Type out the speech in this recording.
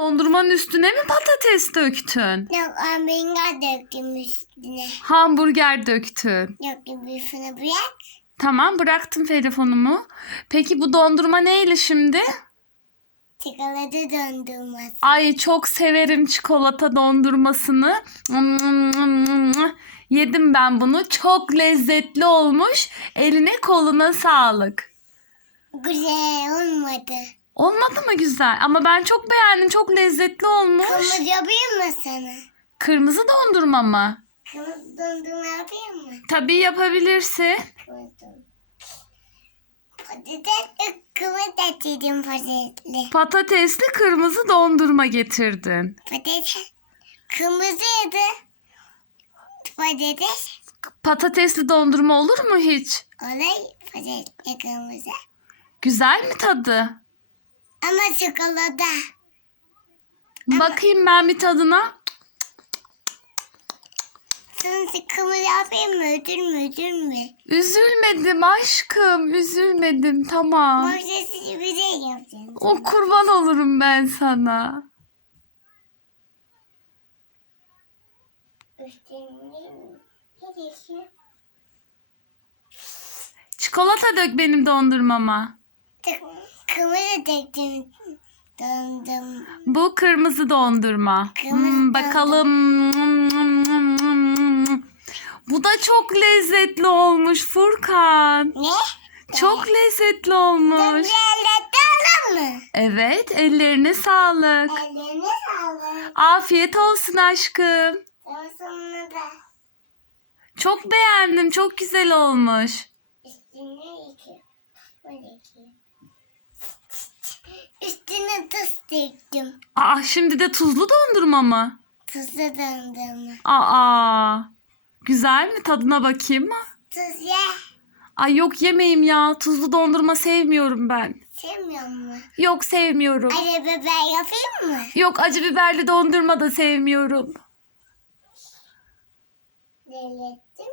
Dondurmanın üstüne mi patates döktün? Yok hamburger döktüm üstüne. Hamburger döktün. Yok şunu bırak. Tamam bıraktım telefonumu. Peki bu dondurma neyle şimdi? Çikolata dondurması. Ay çok severim çikolata dondurmasını. Yedim ben bunu. Çok lezzetli olmuş. Eline koluna sağlık. Güzel olmadı. Olmadı mı güzel? Ama ben çok beğendim. Çok lezzetli olmuş. Kırmızı yapayım mı sana? Kırmızı dondurma mı? Kırmızı dondurma yapayım mı? Tabii yapabilirsin. Kırmızı. Patates dedim patatesli. Patatesli kırmızı dondurma getirdin. Patates kırmızıydı. Patates Patatesli dondurma olur mu hiç? olay patatesli kırmızı. Güzel mi tadı? Ama çikolata. Bakayım ben bir tadına. Sana kırmızı yapayım mı? Ödül mü? Üzülmedim aşkım, üzülmedim tamam. Sesi güzel yapacaksın. O kurban olurum ben sana. Çikolata dök benim dondurmama. Tık, Kırmızı döktüm. Döndüm. Bu kırmızı dondurma. Kırmızı Hmm, bakalım. Bu da çok lezzetli olmuş Furkan. Ne? Çok lezzetli Dur olmuş. mı? Evet, ellerine sağlık. Ellerine sağlık. Afiyet olsun aşkım. Sonra da Çok beğendim, çok güzel olmuş. üstüne iki. Böyle iki. Üstüne tuz döktüm. Aa, şimdi de tuzlu dondurma mı? Tuzlu dondurma. Aa, güzel mi? Tadına bakayım mı? Tuz ye. Ay yok yemeyeyim ya. Tuzlu dondurma sevmiyorum ben. Sevmiyor musun? Yok sevmiyorum. Acı biber yapayım mı? Yok acı biberli dondurma da sevmiyorum. Lezzetli